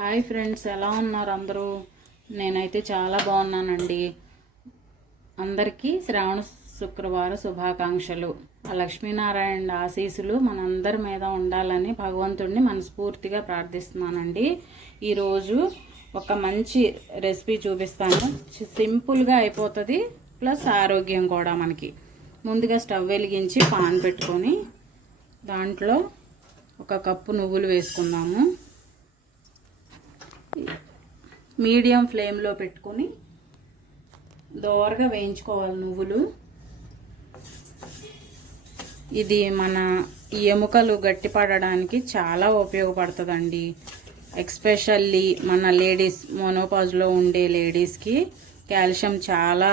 Hi friends, ఎలా ఉన్నారు అందరూ? నేనైతే చాలా బాగున్నానండి. అందరికీ శ్రావణ శుక్రవార శుభాకాంక్షలు. ఆ లక్ష్మీనారాయణ ఆశీస్సులు మనందరి మీద ఉండాలని భగవంతుడిని మనస్ఫూర్తిగా ప్రార్థిస్తున్నానండి. ఈరోజు ఒక మంచి రెసిపీ చూపిస్తాను. సింపుల్గా అయిపోతుంది, ప్లస్ ఆరోగ్యం కూడా మనకి. ముందుగా స్టవ్ వెలిగించి పాన్ పెట్టుకొని దాంట్లో 1 కప్పు నువ్వులు వేసుకుందాము. మీడియం ఫ్లేమ్లో పెట్టుకొని దోరగా వేయించుకోవాలి నువ్వులు. ఇది మన ఎముకలు గట్టిపడడానికి చాలా ఉపయోగపడుతుందండి. ఎక్స్పెషల్లీ మన లేడీస్, మోనోపాజ్లో ఉండే లేడీస్కి కాల్షియం చాలా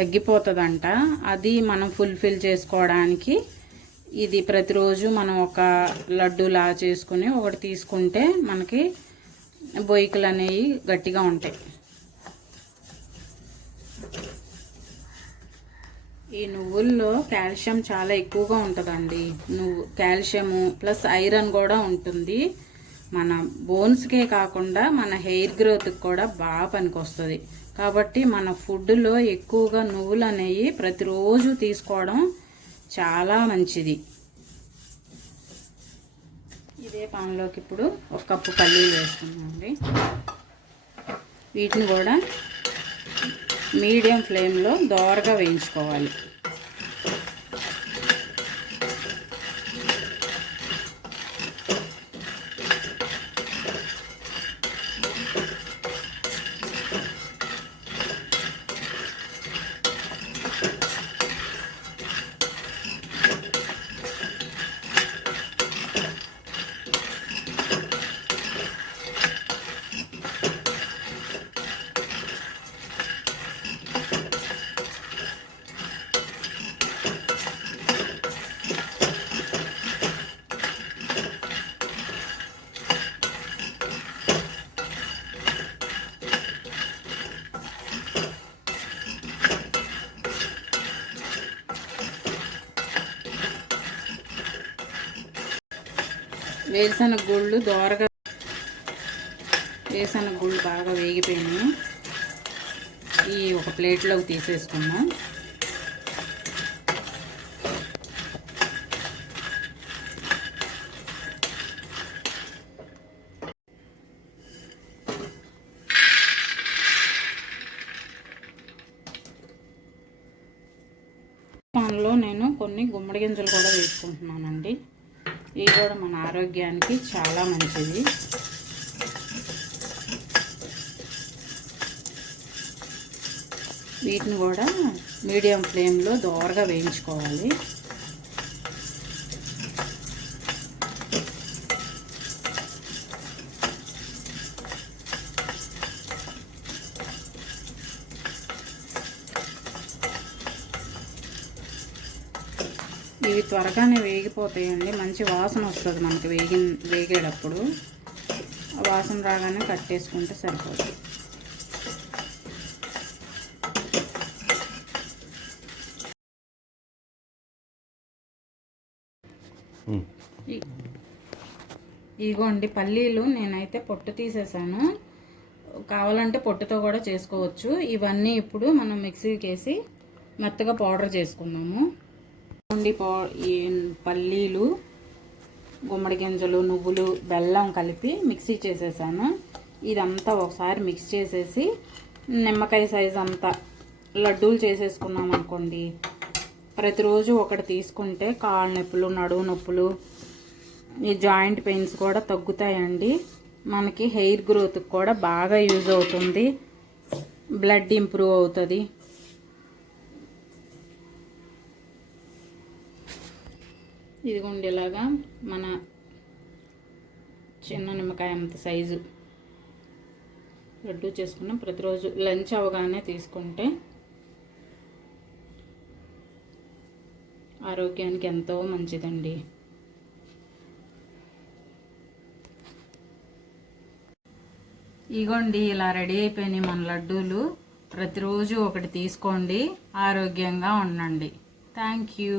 తగ్గిపోతుందంట. అది మనం ఫుల్ఫిల్ చేసుకోవడానికి ఇది ప్రతిరోజు మనం ఒక లడ్డూలా చేసుకుని ఒకటి తీసుకుంటే మనకి బొయ్యికలు అనేవి గట్టిగా ఉంటాయి. ఈ నువ్వుల్లో కాల్షియం చాలా ఎక్కువగా ఉంటుందండి. కాల్షియము ప్లస్ ఐరన్ కూడా ఉంటుంది. మన బోన్స్కే కాకుండా మన హెయిర్ గ్రోత్కి కూడా బాగా పనికొస్తుంది. కాబట్టి మన ఫుడ్లో ఎక్కువగా నువ్వులు అనేవి ప్రతిరోజు తీసుకోవడం చాలా మంచిది. ఇదే పాన్లోకి ఇప్పుడు 1 కప్పు పల్లీలు వేస్తున్నామండి. వీటిని కూడా మీడియం ఫ్లేమ్లో దోరగా వేయించుకోవాలి. వేరుశనగ గుళ్ళు దోరగా వేరుశనగ గుళ్ళు బాగా వేగిపోయినాయి. ఈ ఒక ప్లేట్లోకి తీసేసుకున్నాం. పాన్లో నేను కొన్ని గుమ్మడి గింజలు కూడా వేసుకుంటున్నానండి. ఇవి కూడా మన ఆరోగ్యానికి చాలా మంచిది. వీటిని కూడా మీడియం ఫ్లేమ్లో దోరగా వేయించుకోవాలి. ఇవి త్వరగానే వేగిపోతాయండి. మంచి వాసన వస్తుంది మనకి వేగేటప్పుడు. ఆ వాసన రాగానే కట్టేసుకుంటే సరిపోతుంది. ఇగోండి పల్లీలు నేనైతే పొట్టు తీసేసాను. కావాలంటే పొట్టుతో కూడా చేసుకోవచ్చు. ఇవన్నీ ఇప్పుడు మనం మిక్సీకి వేసి మెత్తగా పౌడర్ చేసుకుందాము. ఈ పల్లీలు, గుమ్మడి గింజలు, నువ్వులు, బెల్లం కలిపి మిక్సీ చేసేసాను. ఇదంతా ఒకసారి మిక్స్ చేసేసి నిమ్మకాయ సైజ్ అంతా లడ్డూలు చేసేసుకున్నాం అనుకోండి. ప్రతిరోజు ఒకటి తీసుకుంటే కాళ్ళ నొప్పులు, నడుము నొప్పులు, ఈ జాయింట్ పెయిన్స్ కూడా తగ్గుతాయండి. మనకి హెయిర్ గ్రోత్కి కూడా బాగా యూజ్ అవుతుంది. బ్లడ్ ఇంప్రూవ్ అవుతుంది. ఇదిగోండి ఇలాగా మన చిన్న నిమ్మకాయ అంత సైజు లడ్డు చేసుకున్నాం. ప్రతిరోజు లంచ్ అవగానే తీసుకుంటే ఆరోగ్యానికి ఎంతో మంచిదండి. ఇగోండి ఇలా రెడీ అయిపోయినాయి మన లడ్డూలు. ప్రతిరోజు ఒకటి తీసుకోండి, ఆరోగ్యంగా ఉండండి. Thank you.